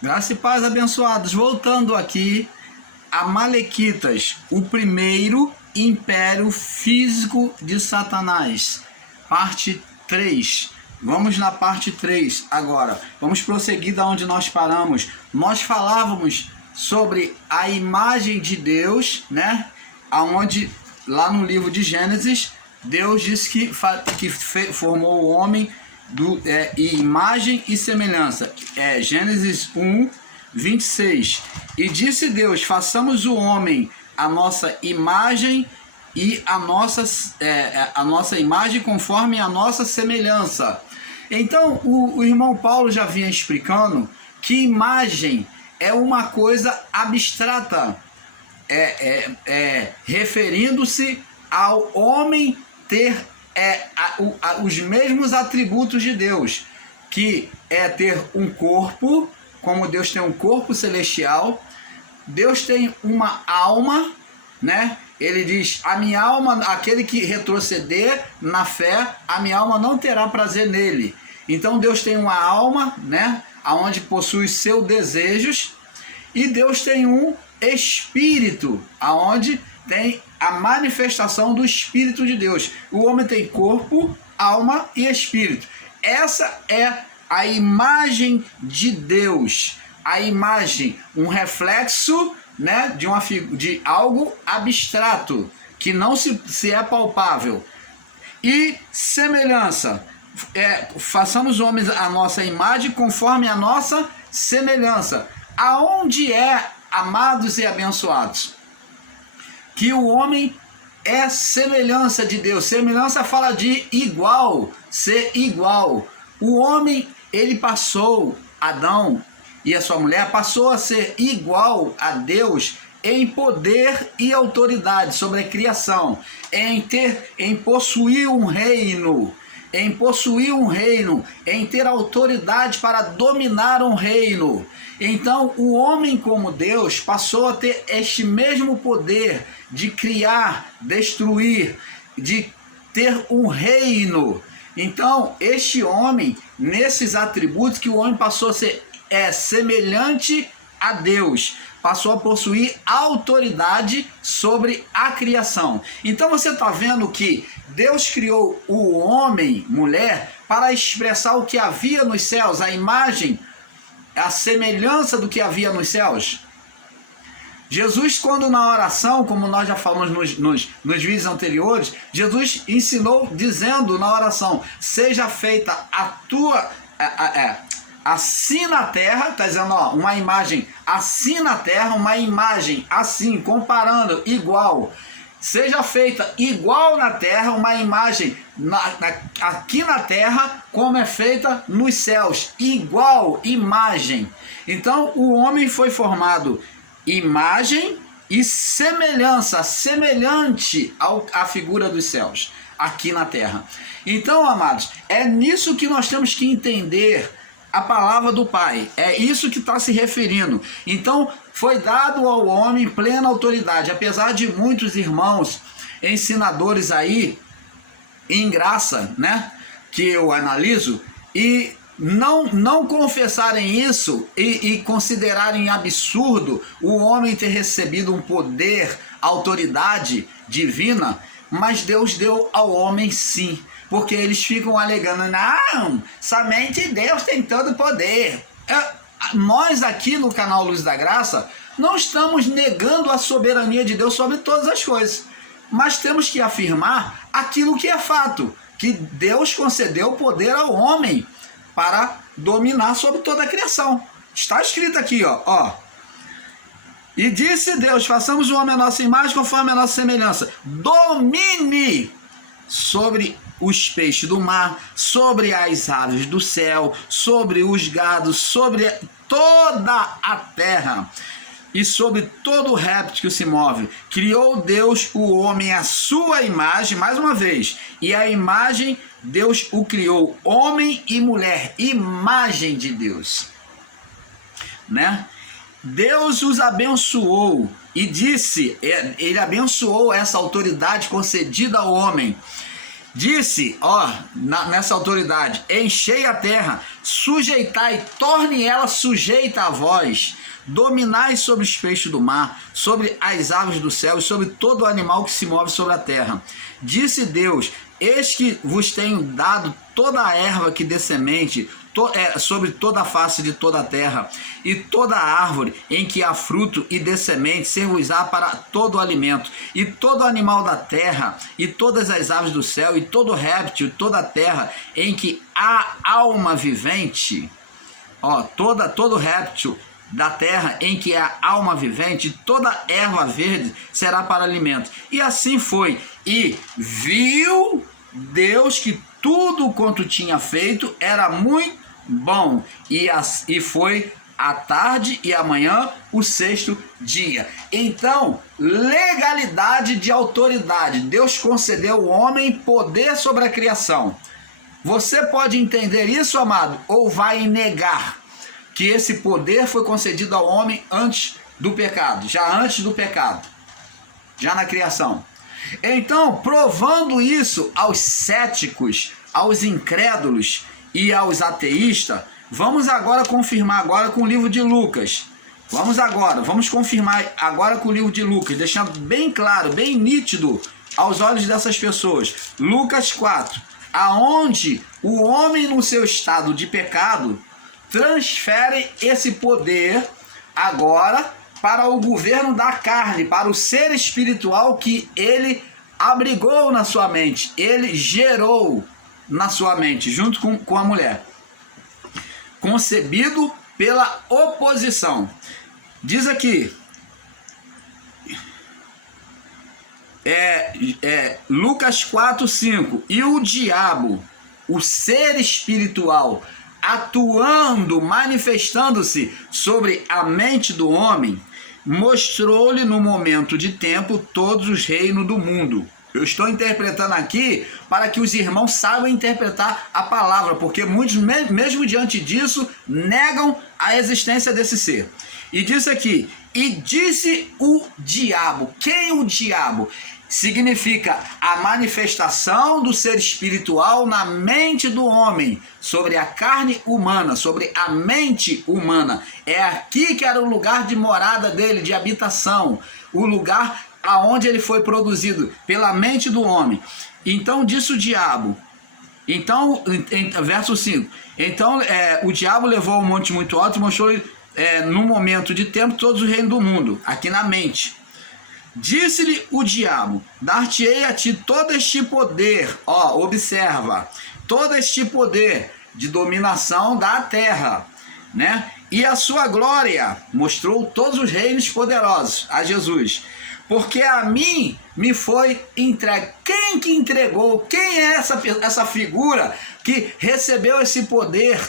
Graça e paz, abençoados. Voltando aqui, Amalequitas, o primeiro império físico de Satanás. Parte 3. Vamos na parte 3 agora. Vamos prosseguir da onde nós paramos. Nós falávamos sobre a imagem de Deus, né? Aonde, lá no livro de Gênesis, Deus disse que formou o homem imagem e semelhança. Gênesis 1, 26. E disse Deus: façamos o homem a nossa imagem e a nossa imagem conforme a nossa semelhança. Então, o irmão Paulo já vinha explicando que imagem é uma coisa abstrata, referindo-se ao homem ter os mesmos atributos de Deus, que é ter um corpo, como Deus tem um corpo celestial. Deus tem uma alma, né? Ele diz: a minha alma, aquele que retroceder na fé, a minha alma não terá prazer nele. Então Deus tem uma alma, né? Aonde possui seus desejos, e Deus tem um espírito, aonde tem a manifestação do Espírito de Deus. O homem tem corpo, alma e espírito. Essa é a imagem de Deus. A imagem, um reflexo, né, de algo abstrato, que não se é palpável. E semelhança. Façamos homens a nossa imagem conforme a nossa semelhança. Aonde amados e abençoados, que o homem é semelhança de Deus. Semelhança fala de igual, ser igual. O homem, ele passou, Adão e a sua mulher, passou a ser igual a Deus em poder e autoridade sobre a criação, em possuir um reino, em ter autoridade para dominar um reino. Então, o homem como Deus passou a ter este mesmo poder de criar, destruir, de ter um reino. Então, este homem, nesses atributos que o homem passou a ser semelhante a Deus, passou a possuir autoridade sobre a criação. Então você está vendo que Deus criou o homem, mulher, para expressar o que havia nos céus, a imagem, a semelhança do que havia nos céus. Jesus, quando na oração, como nós já falamos nos vídeos anteriores, Jesus ensinou dizendo na oração: seja feita a tua... assim na terra, está dizendo, uma imagem assim na terra, uma imagem assim, comparando, igual. Seja feita igual na terra, uma imagem aqui na terra, como é feita nos céus. Igual, imagem. Então, o homem foi formado imagem e semelhança, semelhante à figura dos céus, aqui na terra. Então, amados, é nisso que nós temos que entender a palavra do Pai. É isso que está se referindo. Então, foi dado ao homem plena autoridade. Apesar de muitos irmãos ensinadores aí, em graça, né, que eu analiso, e não confessarem isso e considerarem absurdo o homem ter recebido um poder, autoridade divina, mas Deus deu ao homem sim. Porque eles ficam alegando: não, somente Deus tem todo o poder. Nós aqui no canal Luz da Graça não estamos negando a soberania de Deus sobre todas as coisas, mas temos que afirmar aquilo que é fato, que Deus concedeu poder ao homem para dominar sobre toda a criação. Está escrito aqui, ó. E disse Deus: façamos o homem a nossa imagem conforme a nossa semelhança. Domine sobre os peixes do mar, sobre as aves do céu, sobre os gados, sobre toda a terra e sobre todo o réptil que se move. Criou Deus o homem à sua imagem, mais uma vez, e a imagem Deus o criou, homem e mulher, imagem de Deus, né? Deus os abençoou e disse, ele abençoou essa autoridade concedida ao homem. Disse, ó, nessa autoridade: enchei a terra, sujeitai, torne ela sujeita a vós, dominai sobre os peixes do mar, sobre as aves do céu e sobre todo animal que se move sobre a terra. Disse Deus: eis que vos tenho dado toda a erva que dê semente, sobre toda a face de toda a terra, e toda a árvore em que há fruto e dê semente, ser-vos-á para todo o alimento, e todo animal da terra, e todas as aves do céu, e todo réptil, toda a terra em que há alma vivente, ó, todo réptil da terra em que há alma vivente, toda erva verde será para alimento. E assim foi. E viu Deus que tudo quanto tinha feito era muito bom. E foi a tarde e amanhã o sexto dia. Então, legalidade de autoridade. Deus concedeu ao homem poder sobre a criação. Você pode entender isso, amado, ou vai negar que esse poder foi concedido ao homem antes do pecado, já antes do pecado, já na criação. Então, provando isso aos céticos, aos incrédulos e aos ateístas, vamos agora confirmar agora com o livro de Lucas. Vamos confirmar agora com o livro de Lucas, deixando bem claro, bem nítido aos olhos dessas pessoas. Lucas 4, aonde o homem no seu estado de pecado transfere esse poder agora para o governo da carne, para o ser espiritual que ele abrigou na sua mente, ele gerou na sua mente, junto com a mulher, concebido pela oposição. Diz aqui, Lucas 4:5, e o diabo, o ser espiritual, atuando, manifestando-se sobre a mente do homem, mostrou-lhe no momento de tempo todos os reinos do mundo. Eu estou interpretando aqui para que os irmãos saibam interpretar a palavra, porque muitos, mesmo diante disso, negam a existência desse ser. E disse aqui, e disse o diabo. Quem é o diabo? Significa a manifestação do ser espiritual na mente do homem, sobre a carne humana, sobre a mente humana. É aqui que era o lugar de morada dele, de habitação, o lugar aonde ele foi produzido, pela mente do homem. Então disse o diabo, então, verso 5, então o diabo levou ao monte muito alto e mostrou-lhe no momento de tempo todos os reinos do mundo, aqui na mente. Disse-lhe o diabo, dar-te-ei a ti todo este poder, ó, observa, todo este poder de dominação da terra, né? E a sua glória, mostrou todos os reinos poderosos a Jesus, porque a mim me foi entregue. Quem que entregou? Quem é essa figura que recebeu esse poder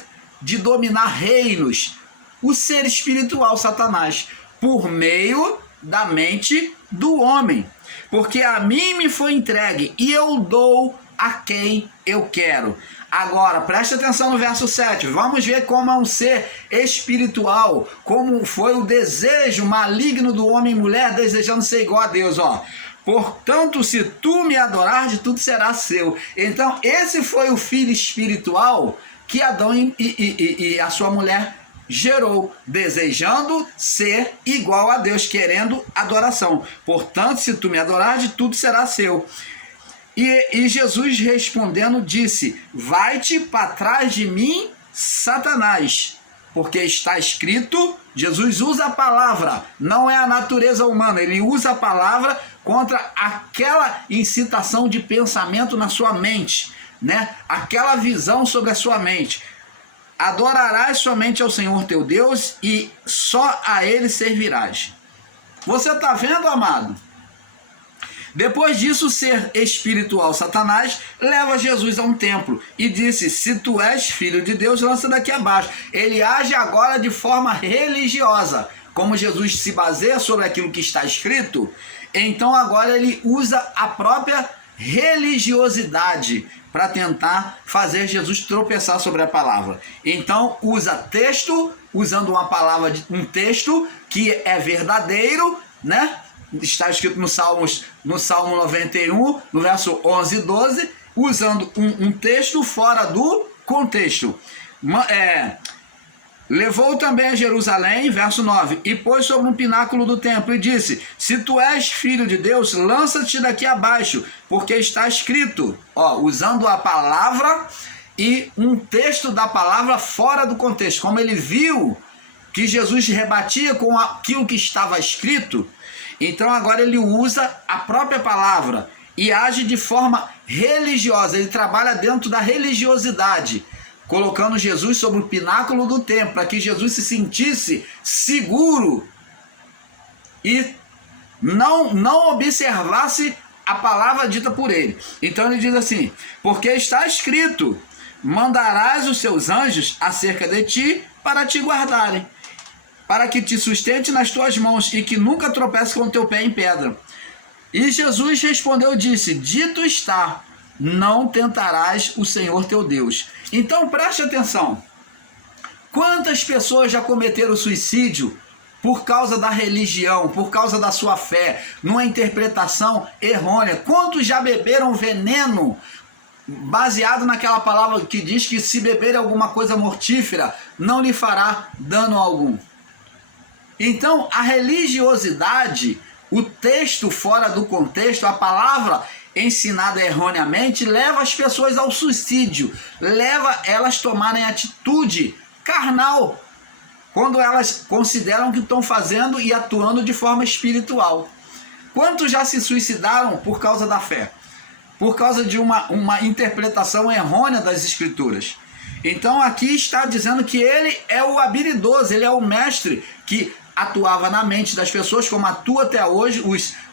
de dominar reinos? O ser espiritual, Satanás, por meio da mente do homem, porque a mim me foi entregue e eu dou a quem eu quero. Agora, preste atenção no verso 7, vamos ver como é um ser espiritual, como foi o desejo maligno do homem e mulher desejando ser igual a Deus, ó. Portanto, se tu me adorares, tudo será seu. Então, esse foi o filho espiritual que Adão e a sua mulher gerou, desejando ser igual a Deus, querendo adoração. Portanto, se tu me adorares, tudo será seu. E Jesus respondendo disse, vai-te para trás de mim, Satanás, porque está escrito. Jesus usa a palavra, não é a natureza humana, ele usa a palavra contra aquela incitação de pensamento na sua mente, né? Aquela visão sobre a sua mente. Adorarás somente ao Senhor teu Deus e só a Ele servirás. Você está vendo, amado? Depois disso, o ser espiritual Satanás leva Jesus a um templo e disse, se tu és filho de Deus, lança daqui abaixo. Ele age agora de forma religiosa. Como Jesus se baseia sobre aquilo que está escrito, então agora ele usa a própria religiosidade para tentar fazer Jesus tropeçar sobre a palavra. Então usa texto, usando uma palavra, um texto que é verdadeiro, né? Está escrito no Salmo 91, no verso 11 e 12, usando um texto fora do contexto. Levou também a Jerusalém, verso 9, e pôs sobre um pináculo do templo e disse: se tu és filho de Deus, lança-te daqui abaixo, porque está escrito. Usando a palavra e um texto da palavra fora do contexto. Como ele viu que Jesus rebatia com aquilo que estava escrito, então agora ele usa a própria palavra e age de forma religiosa. Ele trabalha dentro da religiosidade, colocando Jesus sobre o pináculo do templo, para que Jesus se sentisse seguro e não observasse a palavra dita por ele. Então ele diz assim: porque está escrito, mandarás os seus anjos acerca de ti para te guardarem, para que te sustente nas tuas mãos e que nunca tropece com o teu pé em pedra. E Jesus respondeu e disse: dito está, não tentarás o Senhor teu Deus. Então preste atenção. Quantas pessoas já cometeram suicídio por causa da religião, por causa da sua fé, numa interpretação errônea? Quantos já beberam veneno baseado naquela palavra que diz que se beber alguma coisa mortífera, não lhe fará dano algum? Então, a religiosidade, o texto fora do contexto, a palavra ensinada erroneamente, leva as pessoas ao suicídio, leva elas a tomarem atitude carnal, quando elas consideram que estão fazendo e atuando de forma espiritual. Quantos já se suicidaram por causa da fé? Por causa de uma interpretação errônea das Escrituras. Então aqui está dizendo que ele é o habilidoso, ele é o mestre que atuava na mente das pessoas, como atua até hoje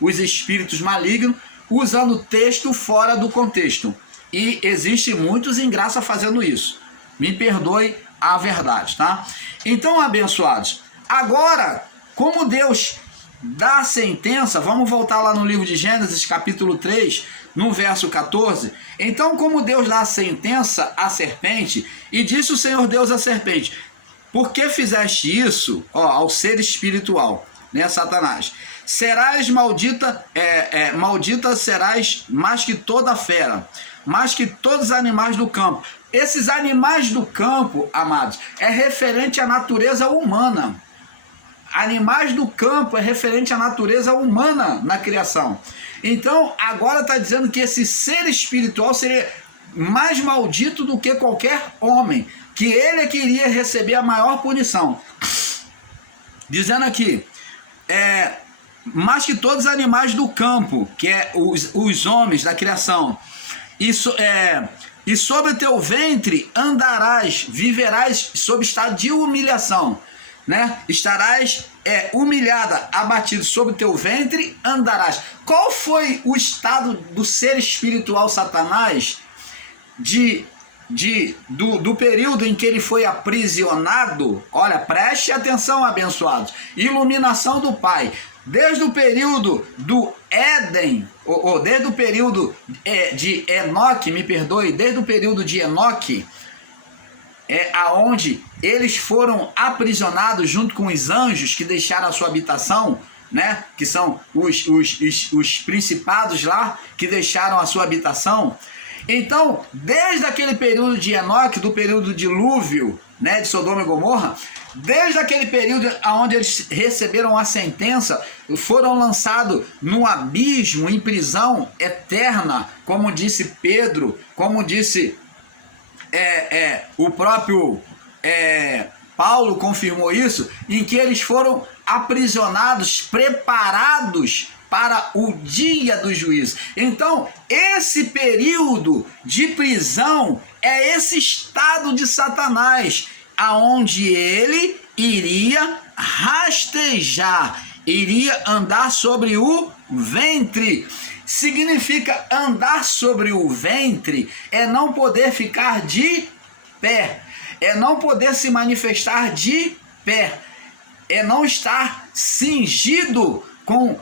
os espíritos malignos, usando o texto fora do contexto. E existe muitos em graça fazendo isso. Me perdoe a verdade, tá? Então, abençoados, agora, como Deus dá a sentença, vamos voltar lá no livro de Gênesis, capítulo 3, no verso 14. Então, como Deus dá a sentença à serpente, e disse o Senhor Deus à serpente: por que fizeste isso, ao ser espiritual, né, Satanás? Serás maldita, maldita serás mais que toda fera, mais que todos os animais do campo. Esses animais do campo, amados, é referente à natureza humana. Animais do campo é referente à natureza humana na criação. Então, agora está dizendo que esse ser espiritual seria mais maldito do que qualquer homem, que ele queria receber a maior punição. Dizendo aqui, mais que todos os animais do campo, que é os homens da criação, e sobre o teu ventre andarás, viverás sob estado de humilhação, né? Estarás humilhada, abatido sobre o teu ventre andarás. Qual foi o estado do ser espiritual Satanás do período em que ele foi aprisionado? Olha, preste atenção, abençoados. Iluminação do Pai. Desde o período do Éden, ou desde o período de Enoque, me perdoe, desde o período de Enoque, aonde eles foram aprisionados junto com os anjos que deixaram a sua habitação, né? Que são os principados lá que deixaram a sua habitação. Então, desde aquele período de Enoque, do período dilúvio, né, de Sodoma e Gomorra, desde aquele período onde eles receberam a sentença, foram lançados no abismo, em prisão eterna, como disse Pedro, como disse o próprio Paulo, confirmou isso, em que eles foram aprisionados, preparados para o dia do juízo. Então, esse período de prisão é esse estado de Satanás, aonde ele iria rastejar, iria andar sobre o ventre. Significa andar sobre o ventre é não poder ficar de pé, é não poder se manifestar de pé, é não estar cingido com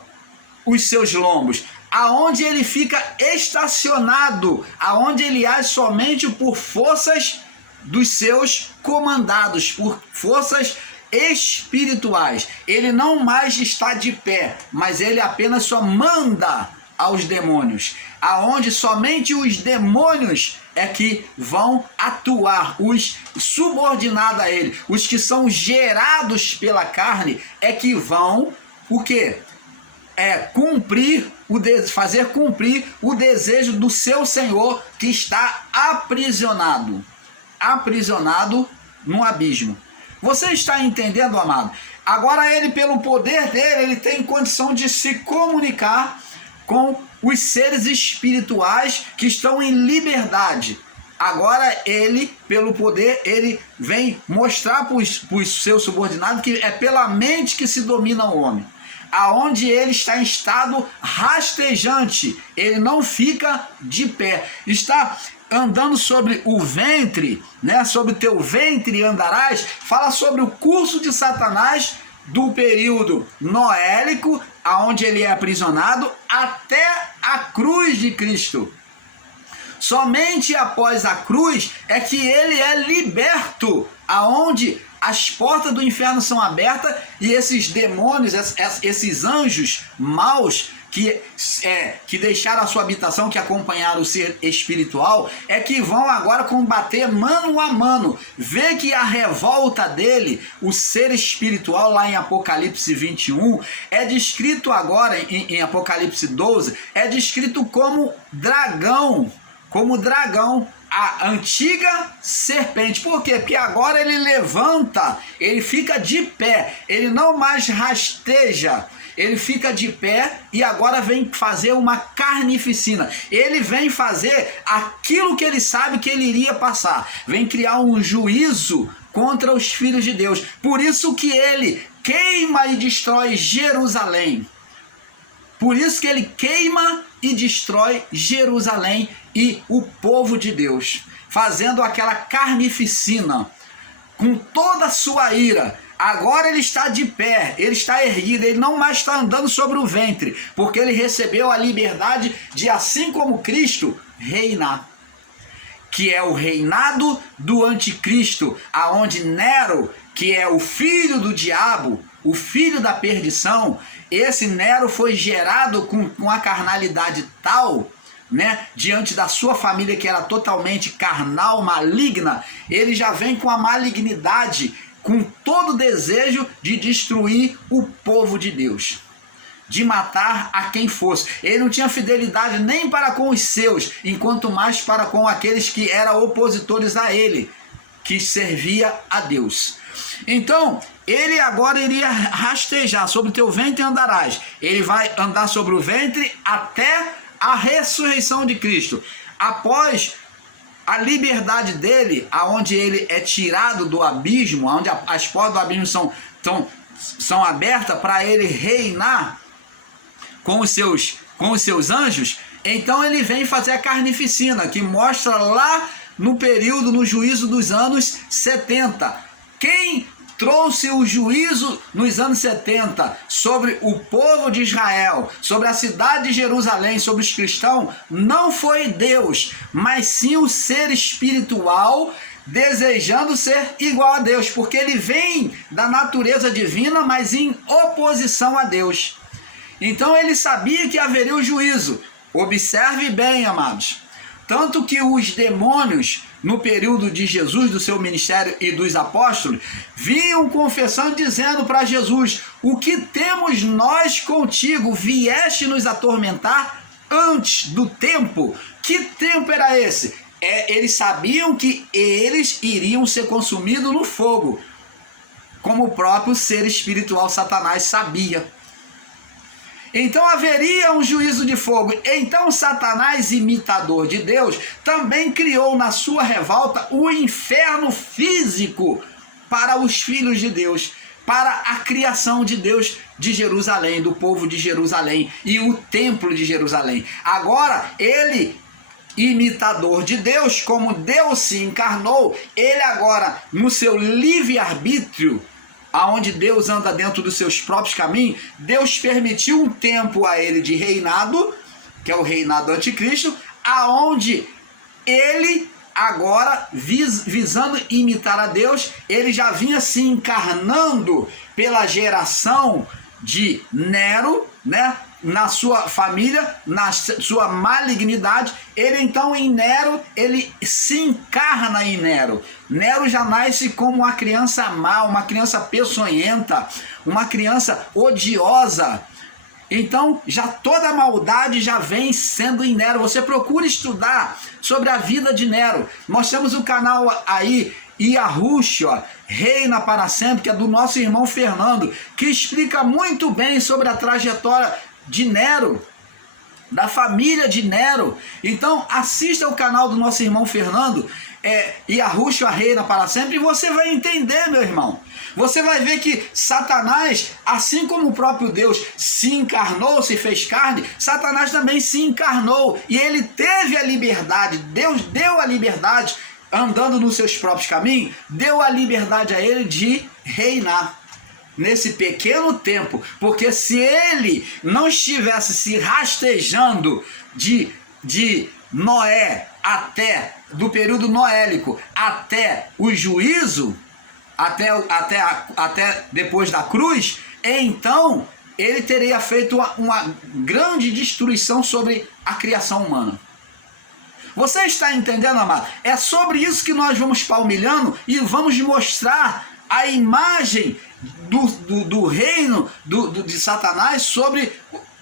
os seus lombos, aonde ele fica estacionado, aonde ele age somente por forças dos seus comandados, por forças espirituais. Ele não mais está de pé, mas ele apenas só manda aos demônios. aonde somente os demônios é que vão atuar, os subordinados a ele, os que são gerados pela carne é que vão, o quê? Fazer cumprir o desejo do seu Senhor que está aprisionado no abismo. Você está entendendo, amado? Agora ele, pelo poder dele, ele tem condição de se comunicar com os seres espirituais que estão em liberdade. Agora ele, pelo poder, ele vem mostrar para os seus subordinados que é pela mente que se domina o homem. Aonde ele está em estado rastejante, ele não fica de pé, está andando sobre o ventre, né? Sobre o teu ventre andarás, fala sobre o curso de Satanás do período noélico, aonde ele é aprisionado, até a cruz de Cristo. Somente após a cruz é que ele é liberto, aonde as portas do inferno são abertas e esses demônios, esses anjos maus que deixaram a sua habitação, que acompanharam o ser espiritual, é que vão agora combater mano a mano. Vê que a revolta dele, o ser espiritual, lá em Apocalipse 21, é descrito agora em Apocalipse 12, é descrito como dragão, a antiga serpente. Por quê? Porque agora ele levanta, ele fica de pé, ele não mais rasteja, ele fica de pé e agora vem fazer uma carnificina. Ele vem fazer aquilo que ele sabe que ele iria passar, vem criar um juízo contra os filhos de Deus. Por isso que ele queima e destrói Jerusalém. Por isso que ele queima e destrói Jerusalém e o povo de Deus, fazendo aquela carnificina com toda a sua ira. Agora ele está de pé, ele está erguido, ele não mais está andando sobre o ventre, porque ele recebeu a liberdade de, assim como Cristo, reinar. Que é o reinado do anticristo, aonde Nero, que é o filho do diabo, o filho da perdição, esse Nero foi gerado com a carnalidade tal, né, diante da sua família que era totalmente carnal, maligna, ele já vem com a malignidade, com todo o desejo de destruir o povo de Deus, de matar a quem fosse. Ele não tinha fidelidade nem para com os seus, enquanto mais para com aqueles que eram opositores a ele, que servia a Deus. Então, ele agora iria rastejar, sobre o teu ventre andarás. Ele vai andar sobre o ventre até a ressurreição de Cristo. Após a liberdade dele, aonde ele é tirado do abismo, onde as portas do abismo são abertas para ele reinar com os seus anjos, então ele vem fazer a carnificina, que mostra lá no período, no juízo dos anos 70. Quem trouxe o juízo nos anos 70 sobre o povo de Israel, sobre a cidade de Jerusalém, sobre os cristãos, não foi Deus, mas sim o ser espiritual desejando ser igual a Deus, porque ele vem da natureza divina, mas em oposição a Deus. Então ele sabia que haveria o juízo. Observe bem, amados. Tanto que os demônios, no período de Jesus, do seu ministério e dos apóstolos, vinham confessando, dizendo para Jesus: o que temos nós contigo? Vieste nos atormentar antes do tempo? Que tempo era esse? Eles sabiam que eles iriam ser consumidos no fogo, como o próprio ser espiritual Satanás sabia. Então haveria um juízo de fogo. Então Satanás, imitador de Deus, também criou na sua revolta o inferno físico para os filhos de Deus, para a criação de Deus de Jerusalém, do povo de Jerusalém e o templo de Jerusalém. Agora ele, imitador de Deus, como Deus se encarnou, ele agora, no seu livre-arbítrio, aonde Deus anda dentro dos seus próprios caminhos, Deus permitiu um tempo a ele de reinado, que é o reinado do anticristo, aonde ele agora, visando imitar a Deus, ele já vinha se encarnando pela geração de Nero, né? na sua família, na sua malignidade, ele então em Nero, ele se encarna em Nero. Nero já nasce como uma criança má, uma criança peçonhenta, uma criança odiosa. Então, já toda a maldade já vem sendo em Nero. Você procura estudar sobre a vida de Nero. Nós temos o canal aí, Yahushua, Reina para Sempre, que é do nosso irmão Fernando, que explica muito bem sobre a trajetória de Nero, da família de Nero. Então, assista o canal do nosso irmão Fernando, Yahushua, Reina para Sempre, e você vai entender, meu irmão. Você vai ver que Satanás, assim como o próprio Deus se encarnou, se fez carne, Satanás também se encarnou, e ele teve a liberdade. Deus deu a liberdade, andando nos seus próprios caminhos, deu a liberdade a ele de reinar nesse pequeno tempo, porque se ele não estivesse se rastejando de Noé até, do período noélico até o juízo, até depois da cruz, então ele teria feito uma grande destruição sobre a criação humana. Você está entendendo, amado? É sobre isso que nós vamos palmilhando e vamos mostrar a imagem do reino de Satanás sobre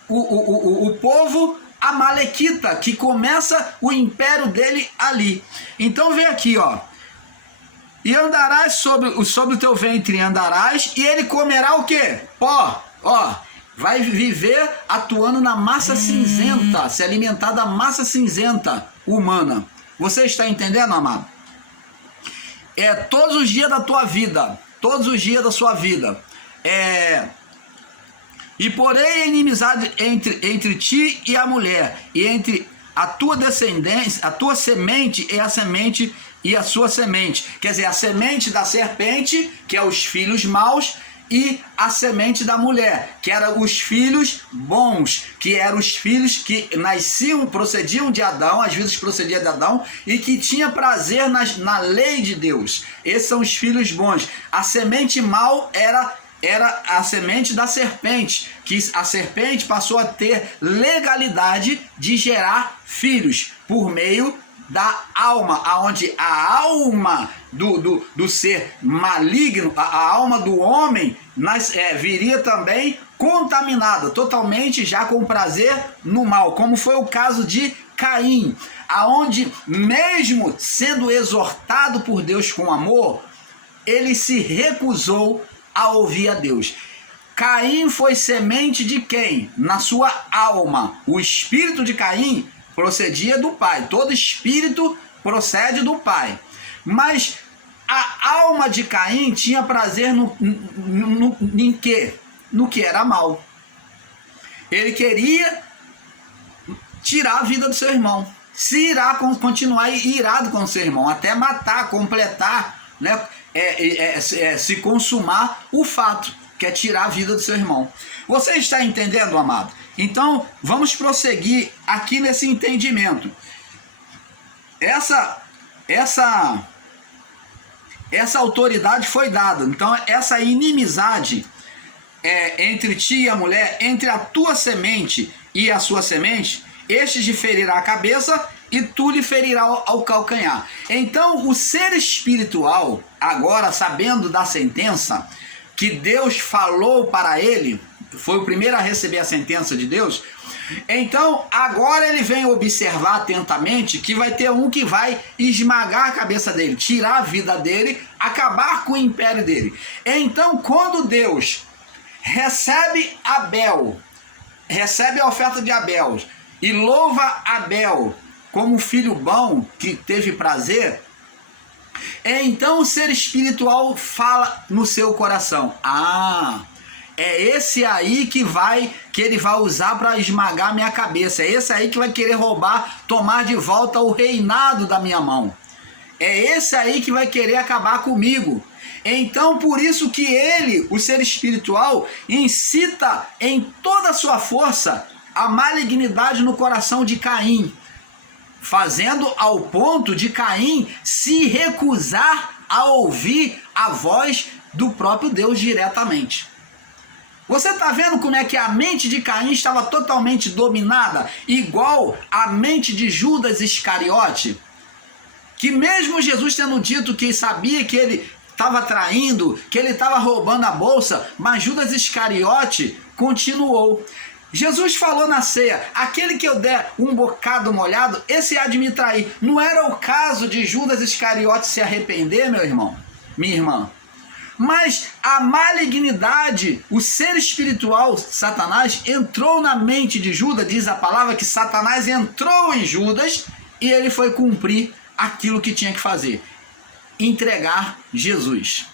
o povo amalequita, que começa o império dele ali. Então vem aqui, ó. E andarás sobre o teu ventre, andarás, e ele comerá o quê? Pó, ó. Vai viver atuando na massa cinzenta, se alimentar da massa cinzenta humana. Você está entendendo, amado? É todos os dias da tua vida, todos os dias da sua vida. E porém a inimizade entre ti e a mulher, e entre a tua descendência, a tua semente e a semente e a sua semente. Quer dizer, a semente da serpente, que é os filhos maus, e a semente da mulher, que eram os filhos bons, que eram os filhos que nasciam, procediam de Adão, as vidas procediam de Adão, e que tinha prazer na lei de Deus. Esses são os filhos bons. A semente mal era a semente da serpente, que a serpente passou a ter legalidade de gerar filhos por meio da alma, aonde a alma do ser maligno, a alma do homem viria também contaminada, totalmente já com prazer no mal, como foi o caso de Caim, aonde mesmo sendo exortado por Deus com amor, ele se recusou a ouvir a Deus. Caim foi semente de quem? Na sua alma. O espírito de Caim procedia do pai. Todo espírito procede do pai. Mas a alma de Caim tinha prazer em quê? No que era mal. Ele queria tirar a vida do seu irmão. Continuar irado com o seu irmão. Até matar, completar, né? Se consumar o fato, que é tirar a vida do seu irmão. Você está entendendo, amado? Então, vamos prosseguir aqui nesse entendimento. Essa autoridade foi dada. Então, essa inimizade entre ti e a mulher, entre a tua semente e a sua semente, este te ferirá a cabeça e tu lhe ferirá ao calcanhar. Então, o ser espiritual, agora sabendo da sentença que Deus falou para ele, foi o primeiro a receber a sentença de Deus, então agora ele vem observar atentamente que vai ter um que vai esmagar a cabeça dele, tirar a vida dele, acabar com o império dele. Então, quando Deus recebe Abel, recebe a oferta de Abel e louva Abel como um filho bom que teve prazer, então o ser espiritual fala no seu coração: é esse aí que ele vai usar para esmagar minha cabeça, é esse aí que vai querer roubar, tomar de volta o reinado da minha mão, é esse aí que vai querer acabar comigo. Então, por isso que ele, o ser espiritual, incita em toda a sua força a malignidade no coração de Caim, fazendo ao ponto de Caim se recusar a ouvir a voz do próprio Deus diretamente. Você está vendo como é que a mente de Caim estava totalmente dominada, igual a mente de Judas Iscariote? Que mesmo Jesus tendo dito que sabia que ele estava traindo, que ele estava roubando a bolsa, mas Judas Iscariote continuou. Jesus falou na ceia: aquele que eu der um bocado molhado, esse há de me trair. Não era o caso de Judas Iscariote se arrepender, meu irmão, minha irmã. Mas a malignidade, o ser espiritual, Satanás, entrou na mente de Judas. Diz a palavra que Satanás entrou em Judas e ele foi cumprir aquilo que tinha que fazer: entregar Jesus.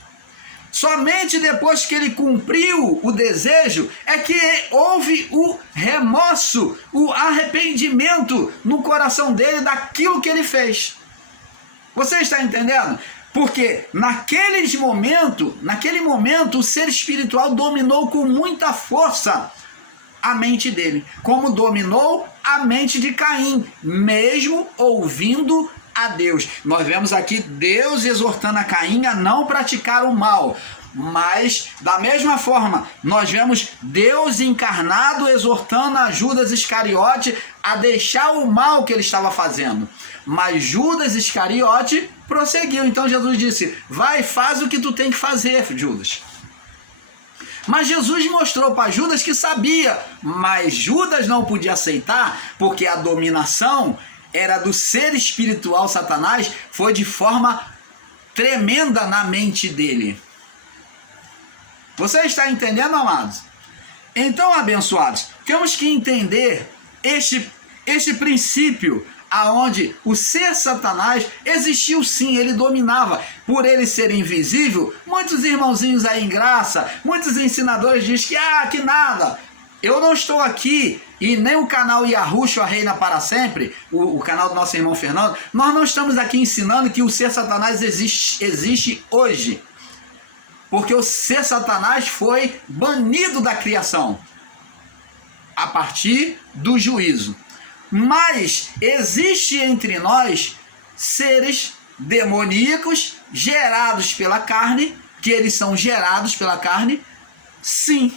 Somente depois que ele cumpriu o desejo é que houve o remorso, o arrependimento no coração dele daquilo que ele fez. Você está entendendo? Porque naquele momento, o ser espiritual dominou com muita força a mente dele, como dominou a mente de Caim, mesmo ouvindo a Deus. Nós vemos aqui Deus exortando a Caim a não praticar o mal, mas da mesma forma nós vemos Deus encarnado exortando a Judas Iscariote a deixar o mal que ele estava fazendo. Mas Judas Iscariote prosseguiu. Então Jesus disse: vai, faz o que tu tem que fazer, Judas. Mas Jesus mostrou para Judas que sabia, mas Judas não podia aceitar, porque a dominação era do ser espiritual Satanás, foi de forma tremenda na mente dele. Você está entendendo, amados? Então, abençoados, temos que entender este princípio, aonde o ser Satanás existiu sim, ele dominava. Por ele ser invisível, muitos irmãozinhos aí em graça, muitos ensinadores dizem que nada. Eu não estou aqui, e nem o canal Yahushua Reina para Sempre, o canal do nosso irmão Fernando, nós não estamos aqui ensinando que o ser Satanás existe hoje. Porque o ser Satanás foi banido da criação a partir do juízo. Mas existe entre nós seres demoníacos gerados pela carne, que eles são gerados pela carne, sim.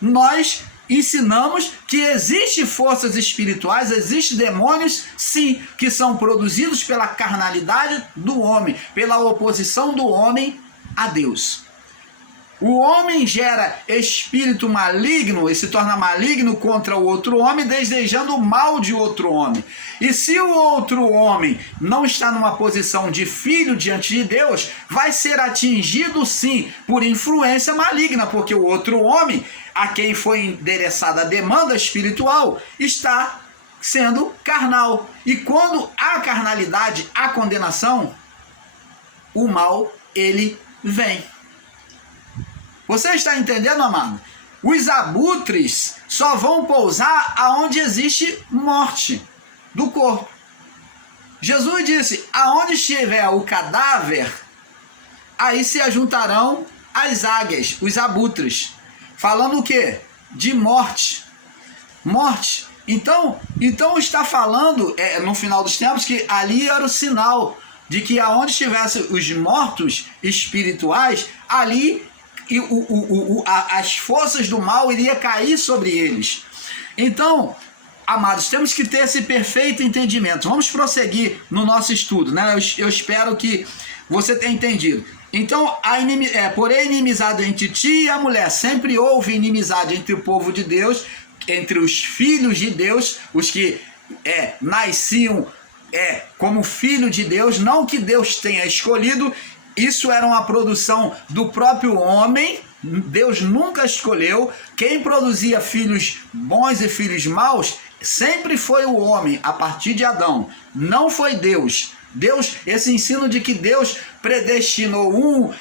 Nós ensinamos que existem forças espirituais, existem demônios, sim, que são produzidos pela carnalidade do homem, pela oposição do homem a Deus. O homem gera espírito maligno e se torna maligno contra o outro homem, desejando o mal de outro homem. E se o outro homem não está numa posição de filho diante de Deus, vai ser atingido sim por influência maligna, porque o outro homem, a quem foi endereçada a demanda espiritual, está sendo carnal. E quando há carnalidade, há condenação, o mal, ele vem. Você está entendendo, amado? Os abutres só vão pousar aonde existe morte do corpo. Jesus disse: aonde estiver o cadáver, aí se ajuntarão as águias, os abutres. Falando o quê? De morte. Morte. Então está falando, no final dos tempos, que ali era o sinal de que aonde estivessem os mortos espirituais, ali as forças do mal iriam cair sobre eles. Então, amados, temos que ter esse perfeito entendimento. Vamos prosseguir no nosso estudo, né? Eu espero que você tenha entendido. Então, porém, inimizade entre ti e a mulher. Sempre houve inimizade entre o povo de Deus, entre os filhos de Deus, os que nasciam como filho de Deus, não que Deus tenha escolhido. Isso era uma produção do próprio homem. Deus nunca escolheu. Quem produzia filhos bons e filhos maus sempre foi o homem, a partir de Adão. Não foi Deus. Esse ensino de que Deus predestinou um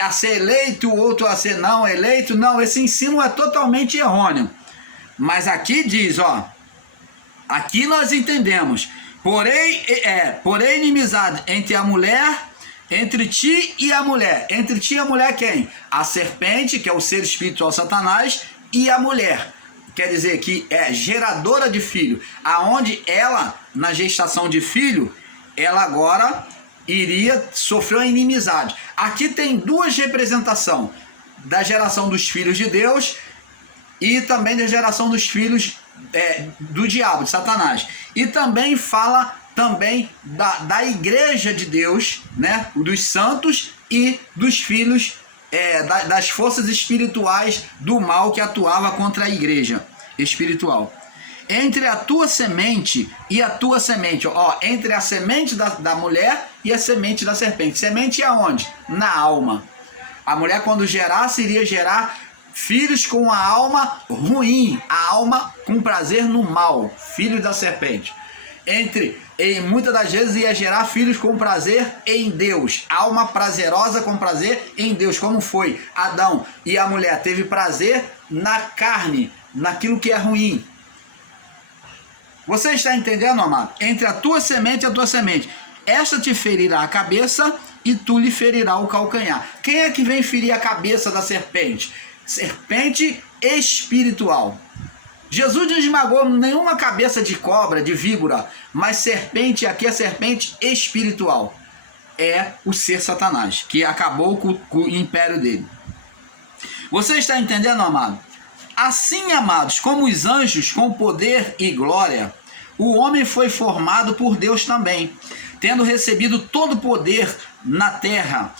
a ser eleito, o outro a ser não eleito, não, esse ensino é totalmente errôneo. Mas aqui diz, aqui nós entendemos, porém inimizade entre a mulher, entre ti e a mulher. Entre ti e a mulher quem? A serpente, que é o ser espiritual Satanás, e a mulher. Quer dizer que é geradora de filho. Aonde ela, na gestação de filho, ela agora iria sofrer uma inimizade. Aqui tem duas representações. da geração dos filhos de Deus e também da geração dos filhos do diabo, de Satanás. E também fala também da igreja de Deus, né? Dos santos e dos filhos das forças espirituais do mal que atuava contra a igreja espiritual. Entre a tua semente e a tua semente, entre a semente da mulher e a semente da serpente. Semente é aonde? Na alma. A mulher, quando gerasse, iria gerar filhos com a alma ruim, a alma com prazer no mal, filhos da serpente. Muitas das vezes ia gerar filhos com prazer em Deus, alma prazerosa com prazer em Deus, como foi Adão e a mulher, teve prazer na carne, naquilo que é ruim. Você está entendendo, amado? Entre a tua semente e a tua semente, esta te ferirá a cabeça e tu lhe ferirá o calcanhar. Quem é que vem ferir a cabeça da serpente? Serpente espiritual. Jesus não esmagou nenhuma cabeça de cobra, de víbora, mas serpente, aqui é serpente espiritual. É o ser Satanás, que acabou com o império dele. Você está entendendo, amado? Assim, amados, como os anjos com poder e glória, o homem foi formado por Deus também, tendo recebido todo o poder na terra,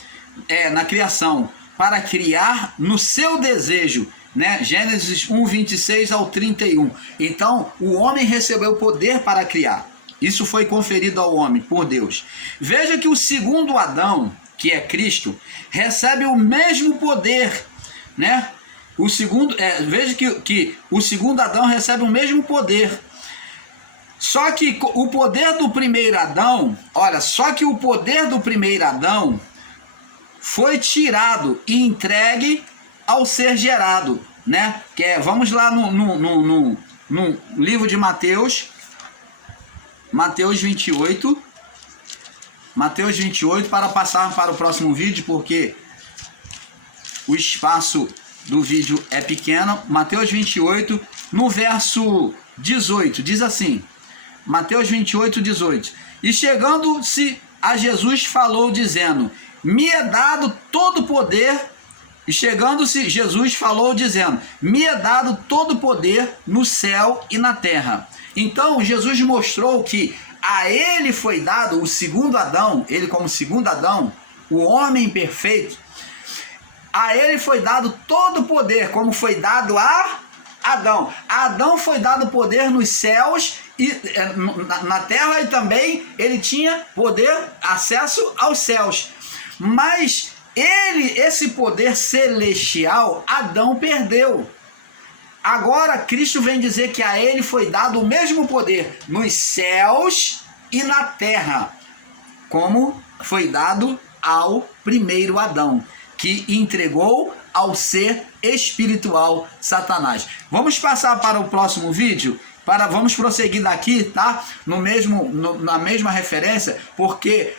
na criação, para criar no seu desejo, né? Gênesis 1, 26 ao 31. Então, o homem recebeu poder para criar. Isso foi conferido ao homem por Deus. Veja que o segundo Adão, que é Cristo, recebe o mesmo poder, né? Veja que o segundo Adão recebe o mesmo poder. Só que o poder do primeiro Adão, o poder do primeiro Adão foi tirado e entregue ao ser gerado, né? Vamos lá no livro de Mateus 28, para passar para o próximo vídeo, porque o espaço do vídeo é pequeno. Mateus 28, no verso 18, diz assim, Mateus 28, 18, e chegando-se a Jesus falou dizendo, me é dado todo o poder, e chegando-se Jesus falou dizendo, me é dado todo o poder no céu e na terra. Então Jesus mostrou que a ele foi dado o segundo Adão, ele como segundo Adão, o homem perfeito, a ele foi dado todo o poder, como foi dado a Adão. A Adão foi dado poder nos céus e na terra, e também ele tinha poder, acesso aos céus. Mas esse poder celestial, Adão perdeu. Agora Cristo vem dizer que a ele foi dado o mesmo poder nos céus e na terra, como foi dado ao primeiro Adão, que entregou ao ser espiritual Satanás. Vamos passar para o próximo vídeo, vamos prosseguir daqui, tá? Na mesma referência, porque